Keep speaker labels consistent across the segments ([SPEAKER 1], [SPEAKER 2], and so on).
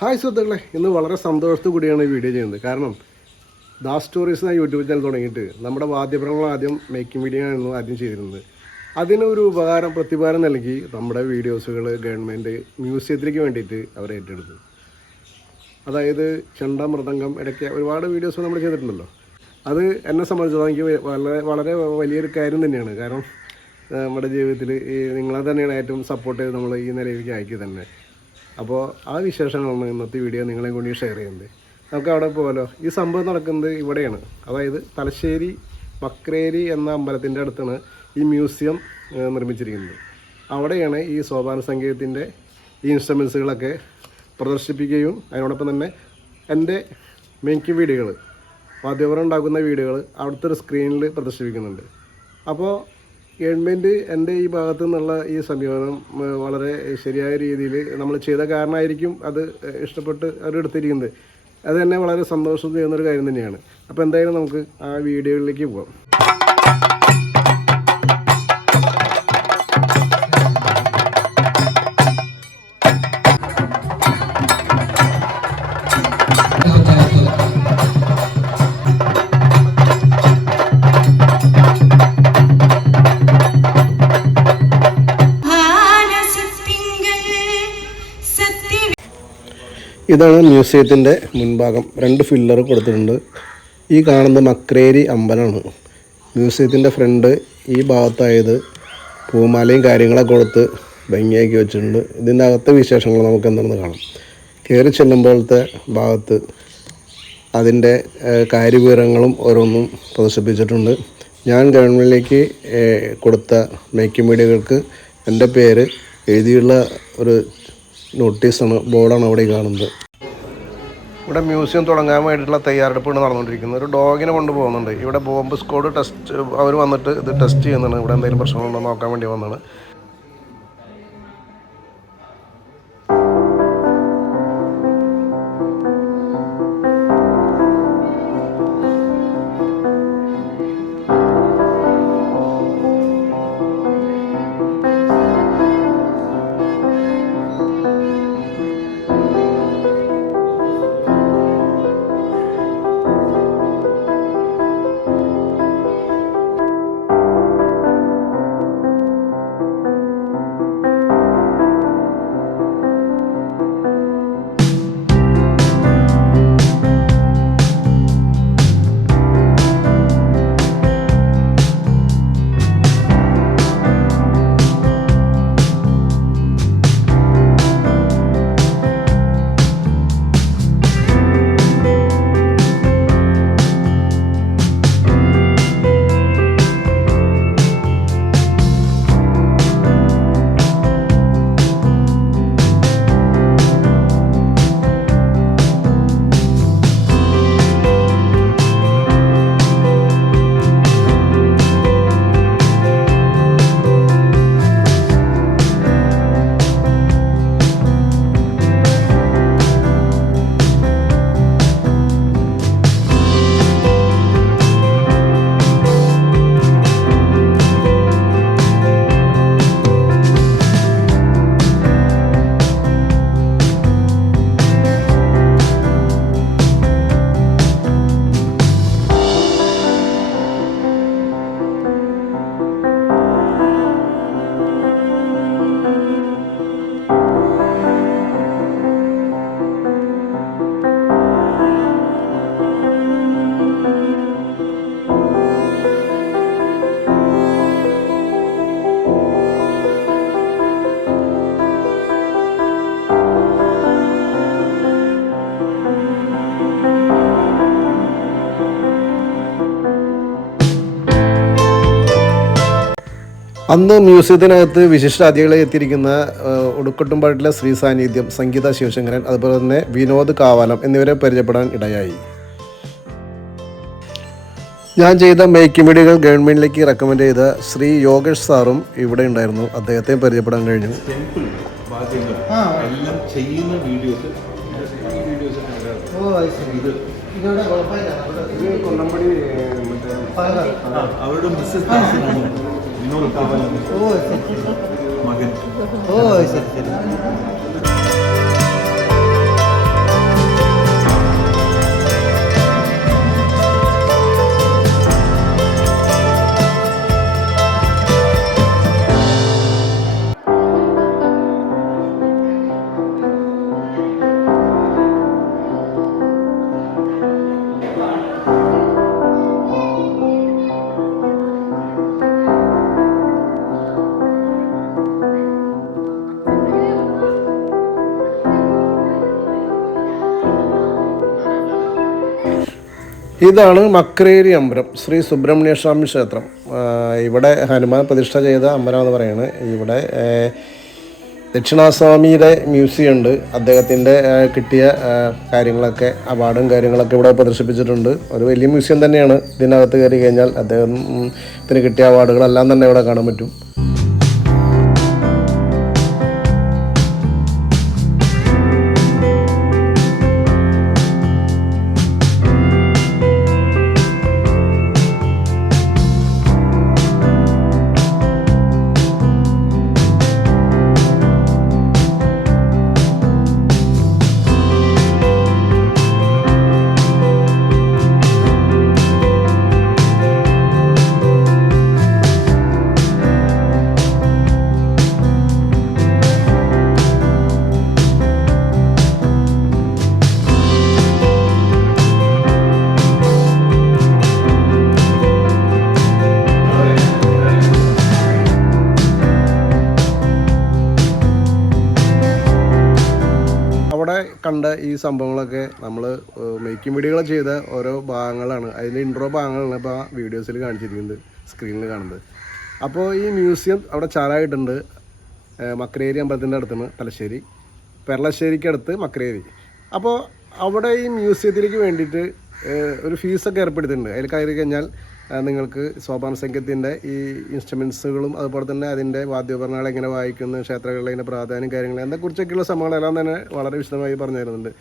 [SPEAKER 1] Hi സുഹൃത്തുക്കളെ ഇന്ന് വളരെ സന്തോഷത്തോടു കൂടിയാണ് ഈ വീഡിയോ ചെയ്യുന്നത്. കാരണം ദാ സ്റ്റോറീസ് എന്ന യൂട്യൂബ് ചാനൽ തുടങ്ങിയിട്ട് നമ്മുടെ വാദ്യപ്രങ്ങൾ ആദ്യം മേക്കിംഗ് വീഡിയോ ആയിരുന്നു ആദ്യം ചെയ്തിരുന്നത്. അതിനൊരു ഉപകാരം പ്രതിഭാരം നൽകി നമ്മുടെ വീഡിയോസുകൾ ഗവൺമെന്റ് മ്യൂസിയത്തിലേക്ക് വേണ്ടിയിട്ട് അവർ ഏറ്റെടുത്തു. അതായത് ചെണ്ട മൃദംഗം ഇടയ്ക്ക് ഒരുപാട് വീഡിയോസ് നമ്മൾ ചെയ്തിട്ടുണ്ടല്ലോ. അത് എന്നെ സംബന്ധിച്ചിടത്തോളം എനിക്ക് വളരെ വളരെ വലിയൊരു കാര്യം തന്നെയാണ്. കാരണം നമ്മുടെ ജീവിതത്തിൽ ഈ നിങ്ങളെ തന്നെയാണ് ഏറ്റവും സപ്പോർട്ട് ചെയ്ത് നമ്മൾ ഈ നിലയിലേക്ക് അയക്കി തന്നെ. അപ്പോൾ ആ വിശേഷങ്ങളാണ് ഇന്നത്തെ വീഡിയോ നിങ്ങളെ കൂടി ഷെയർ ചെയ്യുന്നത്. നമുക്ക് അവിടെ പോകാലോ ഈ സംഭവം നടക്കുന്നത് ഇവിടെയാണ്. അതായത് തലശ്ശേരി മക്രേരി എന്ന അമ്പലത്തിന്റെ അടുത്താണ് ഈ മ്യൂസിയം നിർമ്മിച്ചിരിക്കുന്നത്. അവിടെയാണ് ഈ സോപാന സംഗീതത്തിന്റെ ഈ ഇൻസ്ട്രുമെൻസുകളൊക്കെ പ്രദർശിപ്പിക്കുകയും അതിനോടൊപ്പം തന്നെ എന്റെ മേക്കിംഗ് വീഡിയോകൾ വാദ്യപരം ഉണ്ടാക്കുന്ന വീഡിയോകൾ അവിടുത്തെ ഒരു സ്ക്രീനിൽ പ്രദർശിപ്പിക്കുന്നുണ്ട്. അപ്പോൾ ഗവൺമെന്റ് എന്റെ ഈ ഭാഗത്തു നിന്നുള്ള ഈ സമീപനം വളരെ ശരിയായ രീതിയിൽ നമ്മൾ ചെയ്ത കാരണമായിരിക്കും അത് ഇഷ്ടപ്പെട്ട് അവരെടുത്തിരിക്കുന്നത് അത് തന്നെ വളരെ സന്തോഷം ചെയ്യുന്നൊരു കാര്യം തന്നെയാണ്. അപ്പോൾ എന്തായാലും നമുക്ക് ആ വീഡിയോയിലേക്ക് പോകാം ഇതാണ് മ്യൂസിയത്തിന്റെ മുൻഭാഗം. രണ്ട് ഫില്ലർ കൊടുത്തിട്ടുണ്ട്. ഈ കാണുന്ന മക്രേരി അമ്പലമാണ്. മ്യൂസിയത്തിന്റെ ഫ്രണ്ട് ഈ ഭാഗത്തായത് പൂമാലയും കാര്യങ്ങളൊക്കെ കൊടുത്ത് ഭംഗിയാക്കി വെച്ചിട്ടുണ്ട്. ഇതിന്റെ അകത്തെ വിശേഷങ്ങൾ നമുക്ക് എന്താണെന്ന് കാണാം. കയറി ചെല്ലുമ്പോഴത്തെ ഭാഗത്ത് അതിന്റെ കാര്യവിവരങ്ങളും ഓരോന്നും പ്രദർശിപ്പിച്ചിട്ടുണ്ട്. ഞാൻ ഗവൺമെന്റിലേക്ക് കൊടുത്ത മേക്കിംഗ് മീഡിയകൾക്ക് എന്റെ പേര് എഴുതിയുള്ള ഒരു നോട്ടീസാണ് ബോർഡാണ് അവിടെ കാണുന്നത്. ഇവിടെ മ്യൂസിയം തുടങ്ങാൻ വേണ്ടിയിട്ടുള്ള തയ്യാറെടുപ്പാണ് നടന്നുകൊണ്ടിരിക്കുന്നത് ഒരു ഡോഗിനെ കൊണ്ടുപോകുന്നുണ്ട്. ഇവിടെ ബോംബ് സ്ക്വാഡ് ടെസ്റ്റ് അവർ വന്നിട്ട് ഇത് ടെസ്റ്റ് ചെയ്യുന്നതാണ് ഇവിടെ എന്തെങ്കിലും പ്രശ്നങ്ങളുണ്ടോ നോക്കാൻ വേണ്ടി വന്നതാണ്. അന്ന് മ്യൂസിയത്തിനകത്ത് വിശിഷ്ട അതിഥികളെ എത്തിയിരിക്കുന്ന ഉടുക്കട്ടുംപാട്ടിലെ ശ്രീ സാന്നിധ്യം സംഗീത ശിവശങ്കരൻ അതുപോലെ തന്നെ വിനോദ് കാവാലം എന്നിവരെ പരിചയപ്പെടാൻ ഇടയായി. ഞാൻ ചെയ്ത മേക്കിംഗ് വീഡിയോകൾ ഗവൺമെന്റിലേക്ക് റെക്കമെൻഡ് ചെയ്ത ശ്രീ യോഗേഷ് സാറും ഇവിടെ ഉണ്ടായിരുന്നു. അദ്ദേഹത്തെ പരിചയപ്പെടാൻ കഴിഞ്ഞു.
[SPEAKER 2] എല്ലാം ചെയ്യുന്ന വീഡിയോസ്. ഇത്. അവരുടെ മിസ്സസ് ദാസനാണ് വിനോദ് കാവലം
[SPEAKER 3] ഓ ശരി ശരി
[SPEAKER 1] ഇതാണ് മക്രേരി അമ്പലം ശ്രീ സുബ്രഹ്മണ്യ സ്വാമി ക്ഷേത്രം. ഇവിടെ ഹനുമാൻ പ്രതിഷ്ഠ ചെയ്ത അമ്പലം എന്ന് പറയുന്നത് ഇവിടെ ദക്ഷിണാസ്വാമിയുടെ മ്യൂസിയം ഉണ്ട്. അദ്ദേഹത്തിന്റെ കിട്ടിയ കാര്യങ്ങളൊക്കെ അവാർഡും കാര്യങ്ങളൊക്കെ ഇവിടെ പ്രദർശിപ്പിച്ചിട്ടുണ്ട്. ഒരു വലിയ മ്യൂസിയം തന്നെയാണ്. ഇതിനകത്ത് കയറി കഴിഞ്ഞാൽ അദ്ദേഹത്തിന് കിട്ടിയ അവാർഡുകളെല്ലാം തന്നെ ഇവിടെ കാണാൻ പറ്റും. കണ്ട ഈ സംഭവങ്ങളൊക്കെ നമ്മൾ മേക്കിംഗ് വീഡിയോകൾ ചെയ്ത ഓരോ ഭാഗങ്ങളാണ്. അതിന്റെ ഇൻട്രോ ഭാഗങ്ങളാണ് ഇപ്പോൾ ആ വീഡിയോസിൽ കാണിച്ചിരിക്കുന്നത് സ്ക്രീനിൽ കാണുന്നത്. അപ്പോൾ ഈ മ്യൂസിയം അവിടെ ചാലായിട്ടുണ്ട് മക്രേരി അമ്പലത്തിന്റെ അടുത്താണ് തലശ്ശേരി. പെരളശ്ശേരിക്കടുത്ത് മക്രേരി. അപ്പോൾ അവിടെ ഈ മ്യൂസിയത്തിലേക്ക് വേണ്ടിയിട്ട് ഒരു ഫീസൊക്കെ ഏർപ്പെടുത്തിയിട്ടുണ്ട്. അതിൽ കയറി കഴിഞ്ഞാൽ നിങ്ങൾക്ക് സോപാന സംഘത്തിന്റെ ഈ ഇൻസ്ട്രുമെൻസുകളും അതുപോലെ തന്നെ അതിന്റെ വാദ്യോപകരണങ്ങൾ എങ്ങനെ വായിക്കുന്നു ക്ഷേത്രങ്ങളിലെ അതിന്റെ പ്രാധാന്യം കാര്യങ്ങൾ അതിനെക്കുറിച്ചൊക്കെയുള്ള സംഭവങ്ങളെല്ലാം തന്നെ വളരെ വിശദമായി പറഞ്ഞു തരുന്നുണ്ട്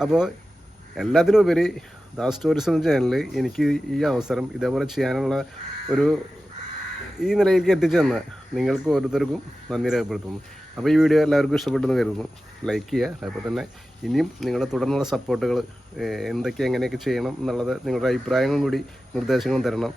[SPEAKER 1] അപ്പോൾ എല്ലാത്തിനും ഉപരി ദാസ് ടൂറിസം ചാനലിൽ എനിക്ക് ഈ അവസരം ഇതേപോലെ ചെയ്യാനുള്ള ഒരു ഈ നിലയിലേക്ക് എത്തിച്ചെന്ന് നിങ്ങൾക്ക് ഓരോരുത്തർക്കും നന്ദി രേഖപ്പെടുത്തുന്നു. അപ്പോൾ ഈ വീഡിയോ എല്ലാവർക്കും ഇഷ്ടപ്പെട്ടെന്ന് കരുതുന്നു. ലൈക്ക് ചെയ്യുക. അതുപോലെ തന്നെ ഇനിയും നിങ്ങളുടെ തുടർന്നുള്ള സപ്പോർട്ടുകൾ എന്തൊക്കെ എങ്ങനെയൊക്കെ ചെയ്യണം എന്നുള്ളത് നിങ്ങളുടെ അഭിപ്രായങ്ങളും കൂടി നിർദ്ദേശങ്ങളും തരണം.